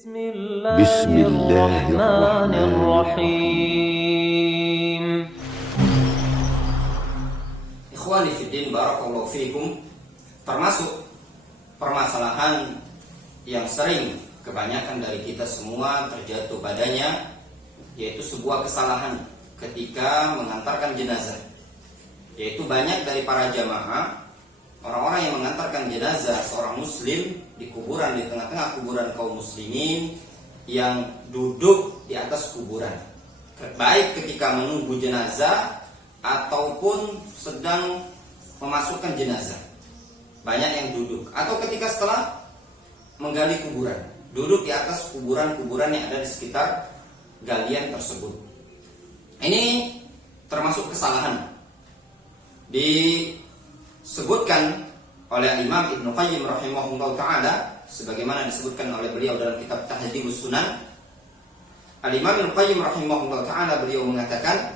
Bismillahirrahmanirrahim. Ikhwani fiddin, barakallahu fiikum. Termasuk permasalahan yang sering kebanyakan dari kita semua terjatuh padanya, yaitu sebuah kesalahan ketika mengantarkan jenazah. Yaitu banyak dari para jamaah, orang-orang yang mengantarkan jenazah seorang muslim di kuburan, di tengah-tengah kuburan kaum muslimin, yang duduk di atas kuburan, baik ketika menunggu jenazah ataupun sedang memasukkan jenazah. Banyak yang duduk, atau ketika setelah menggali kuburan, duduk di atas kuburan-kuburan yang ada di sekitar galian tersebut. Ini termasuk kesalahan. Disebutkan oleh Imam Ibnu Qayyim rahimahullah ta'ala, sebagaimana disebutkan oleh beliau dalam kitab Tahdhibus Sunan. Al-Imam Ibnu Qayyim rahimahullah ta'ala, beliau mengatakan,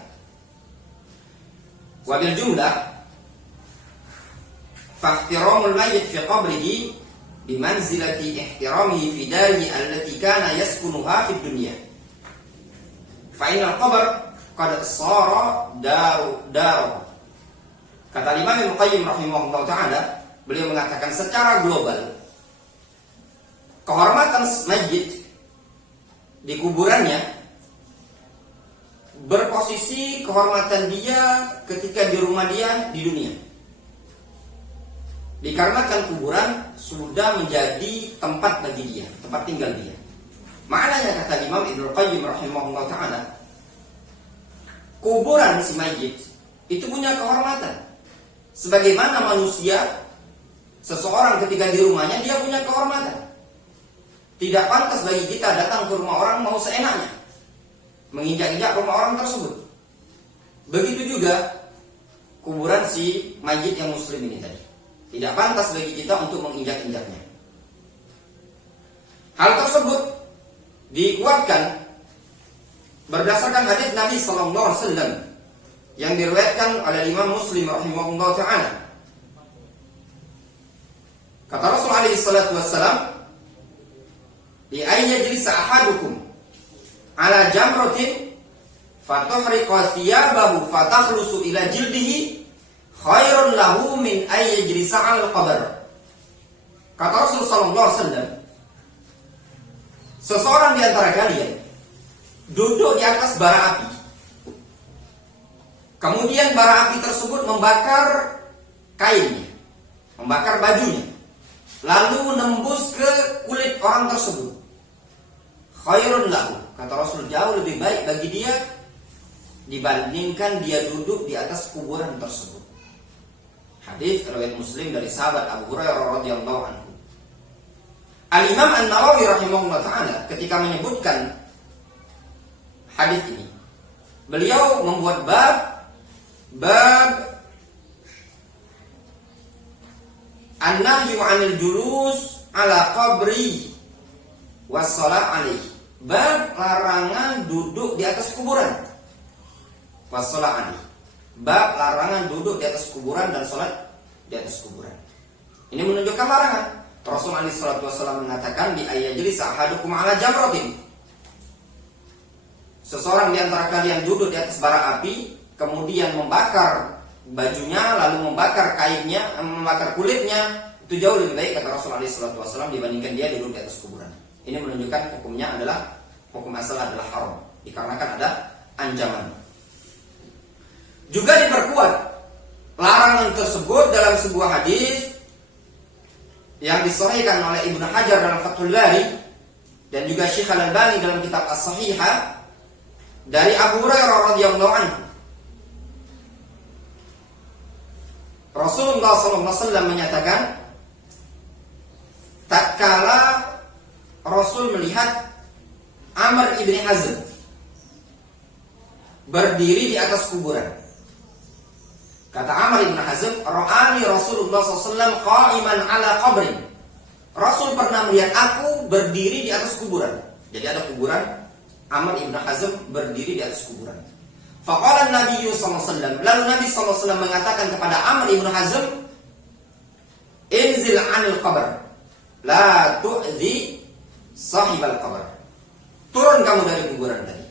wa bil jumlah fahtiramul mayyit fi qabrihi bimanzilati ihtiramihi fi darihi allati kana yaskunuha fid dunya, fa innal qabr qad sara daru. Kata Imam Ibnu Qayyim rahimahullah ta'ala, beliau mengatakan secara global, kehormatan mayit di kuburannya berposisi kehormatan dia ketika di rumah dia di dunia. Dikarenakan kuburan sudah menjadi tempat bagi dia, tempat tinggal dia. Maknanya, kata Imam Ibnu Qayyim rahimahullah ta'ala, kuburan si mayit itu punya kehormatan. Sebagaimana manusia, seseorang ketika di rumahnya dia punya kehormatan. Tidak pantas bagi kita datang ke rumah orang mau seenaknya, menginjak-injak rumah orang tersebut. Begitu juga kuburan si mayit yang muslim ini tadi. Tidak pantas bagi kita untuk menginjak-injaknya. Hal tersebut dikuatkan berdasarkan hadis Nabi sallallahu alaihi wasallam yang diriwayatkan oleh Imam Muslim rahimahullah ta'ala. Kata Rasul alaihi salatu wassalam, li ayya jilsa ahadukum ala jamratin fatuhriqa thiyabahu fatakhlusu ila jildihi khairun lahu min ayya jilsa al qabr. Kata Rasul sallallahu alaihi wasallam, seseorang di antara kalian duduk di atas bara api, kemudian bara api tersebut membakar kainnya, membakar bajunya, lalu menembus ke kulit orang tersebut. Khairun lahu, kata Rasul, jauh lebih baik bagi dia dibandingkan dia duduk di atas kuburan tersebut. Hadis riwayat Muslim dari sahabat Abu Hurairah radhiyallahu anhu. Al-Imam An-Nawawi rahimahullah ta'ala ketika menyebutkan hadis ini, beliau membuat bab an-nahyu 'anil julus ala qabri was-shalah alaihi. Bab larangan duduk di atas kuburan was-shalah alaihi. Bab larangan duduk di atas kuburan dan salat di atas kuburan. Ini menunjukkan larangan. Rasulullah sallallahu alaihi wasallam mengatakan, di ayajlis ahadukum ala jamratin. Seseorang di antara kalian duduk di atas bara api, kemudian membakar bajunya, lalu membakar kainnya, membakar kulitnya, itu jauh lebih baik, kata Rasulullah SAW, dibandingkan dia duduk di atas kuburan. Ini menunjukkan hukumnya adalah, hukum asal adalah haram, dikarenakan ada ancaman. Juga diperkuat larangan tersebut dalam sebuah hadis yang disahihkan oleh Ibnu Hajar dalam Fathul Bari dan juga Syekh Al-Albani dalam kitab As-Sahihah dari Abu Hurairah radhiyallahu anhu. Rasulullah SAW menyatakan, tatkala Rasul melihat Amr ibn Hazm berdiri di atas kuburan, kata Amr ibn Hazm, ra'ani Rasulullah SAW qa'iman ala qabrin. Rasul pernah melihat aku berdiri di atas kuburan. Jadi ada kuburan, Amr ibn Hazm berdiri di atas kuburan. Faqala Nabi SAW, lalu Nabi SAW mengatakan kepada Amr ibn Hazm, inzil anil qabr, la tu'zi sahibal qabr. Turun kamu dari kuburan tadi.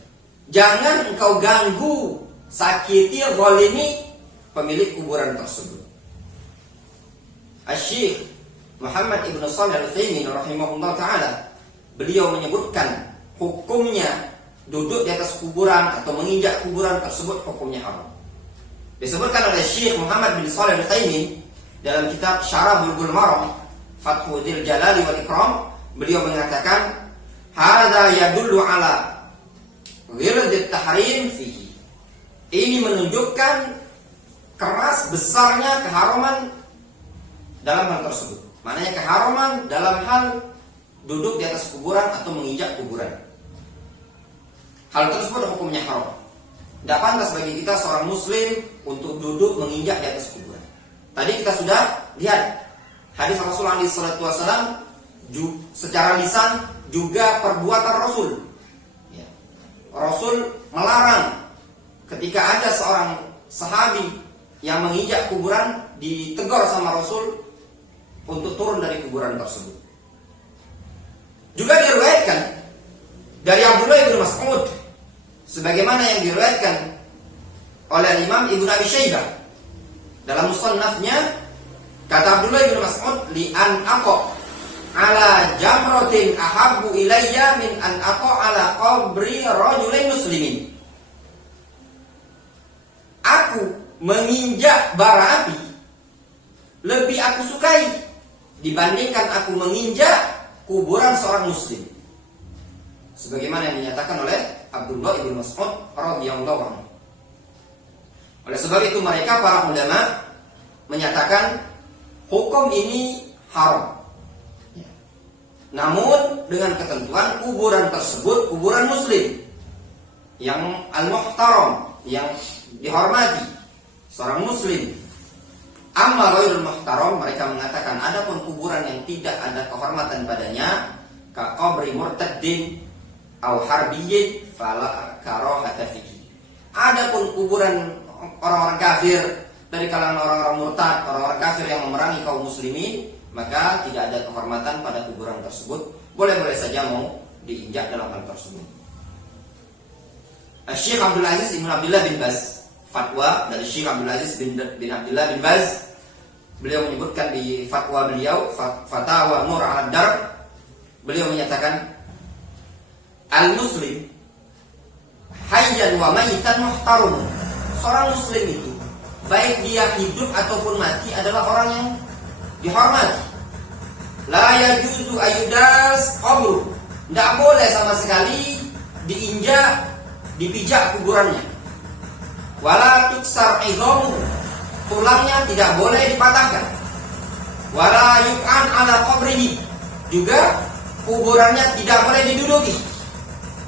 Jangan engkau ganggu, sakiti, zalimi pemilik kuburan tersebut. Asy-Syaikh Muhammad Ibn Shalih Al-Utsaimin rahimahullah ta'ala, beliau menyebutkan hukumnya duduk di atas kuburan atau menginjak kuburan tersebut hukumnya haram. Disebutkan oleh Syekh Muhammad bin Shalih Al-Utsaimin dalam kitab Syarah Bulughul Maram, Fathul Jalali wal Ikram, beliau mengatakan, hadza yadullu ala ghilzat tahrim fihi. Ini menunjukkan keras besarnya keharaman dalam hal tersebut. Maknanya keharaman dalam hal duduk di atas kuburan atau menginjak kuburan. Hal tersebut hukumnya haram. Tidak pantas bagi kita seorang muslim untuk duduk menginjak di atas kuburan. Tadi kita sudah lihat hadis Rasulullah SAW secara lisan juga perbuatan Rasul. Rasul melarang ketika ada seorang sahabi yang menginjak kuburan, ditegur sama Rasul untuk turun dari kuburan tersebut. Juga diriwayatkan dari Abdullah bin Mas'ud sebagaimana yang diriwayatkan oleh Imam Ibnu Abi Syaibah dalam musannafnya, kata Abdullah bin Mas'ud, li an aqa ala jamratin ahabbu ilayya min an aqa ala qabri rajulin muslimin. Aku menginjak bara api lebih aku sukai dibandingkan aku menginjak kuburan seorang muslim. Sebagaimana yang dinyatakan oleh Abdullah bin Mas'ud radhiyallahu anhu. Oleh sebab itu mereka para ulama menyatakan hukum ini haram. Namun dengan ketentuan kuburan tersebut kuburan muslim yang al-muhtaram, yang dihormati, seorang muslim. Amma ghairul muhtaram, mereka mengatakan adapun kuburan yang tidak ada kehormatan padanya, ka qabri murtaddin au harbiyyin fala karahata fihi. Adapun kuburan orang-orang kafir dari kalangan orang-orang murtad, orang-orang kafir yang memerangi kaum muslimin, maka tidak ada kehormatan pada kuburan tersebut. Boleh-boleh saja mau diinjak dalam hal tersebut. Syekh Abdul Aziz bin Abdullah bin Baz, fatwa dari Syekh Abdul Aziz bin Abdullah bin Baz, beliau menyebutkan di fatwa beliau, Fatawa Nur al-Dar, beliau menyatakan, al-muslim hayyan wa mayitan muhtarum. Seorang muslim itu baik dia hidup ataupun mati adalah orang yang dihormati. La yajuzu ayudas qabru. Tidak boleh sama sekali diinjak, dipijak kuburannya. Wala tuksar idhamu. Tulangnya tidak boleh dipatahkan. Wala yuk'an ala qabrihi. Juga kuburannya tidak boleh diduduki.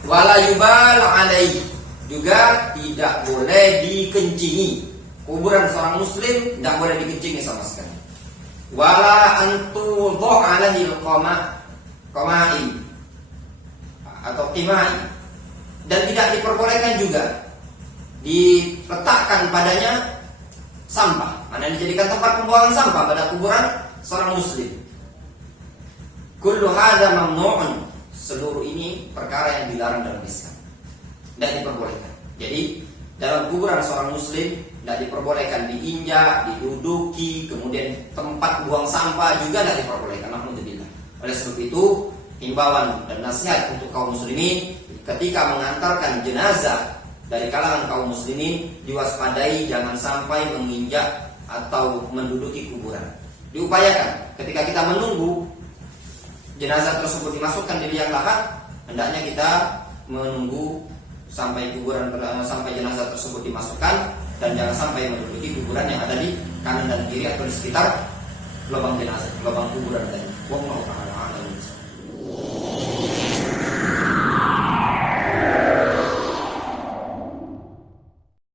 Wala yubal alaihi. Juga tidak boleh dikencingi. Kuburan seorang muslim tidak boleh dikencingi sama sekali. Wala antu alaihi qama'in atau qimai, dan tidak diperbolehkan juga diletakkan padanya sampah, mana dijadikan tempat pembuangan sampah pada kuburan seorang muslim. Kullu hadza mamnu'un. Seluruh ini perkara yang dilarang dalam Islam, tidak diperbolehkan. Jadi dalam kuburan seorang muslim tidak diperbolehkan diinjak, diduduki, kemudian tempat buang sampah juga tidak diperbolehkan. Alhamdulillah. Oleh sebab itu, himbauan dan nasihat untuk kaum muslimin ketika mengantarkan jenazah dari kalangan kaum muslimin, diwaspadai jangan sampai menginjak atau menduduki kuburan. Diupayakan ketika kita menunggu jenazah tersebut dimasukkan di liang lahat, hendaknya kita menunggu sampai jenazah tersebut dimasukkan, dan jangan sampai menduduki kuburan yang ada di kanan dan kiri atau di sekitar lubang jenazah, lubang kuburan tadi. Wallahu ta'ala a'lam.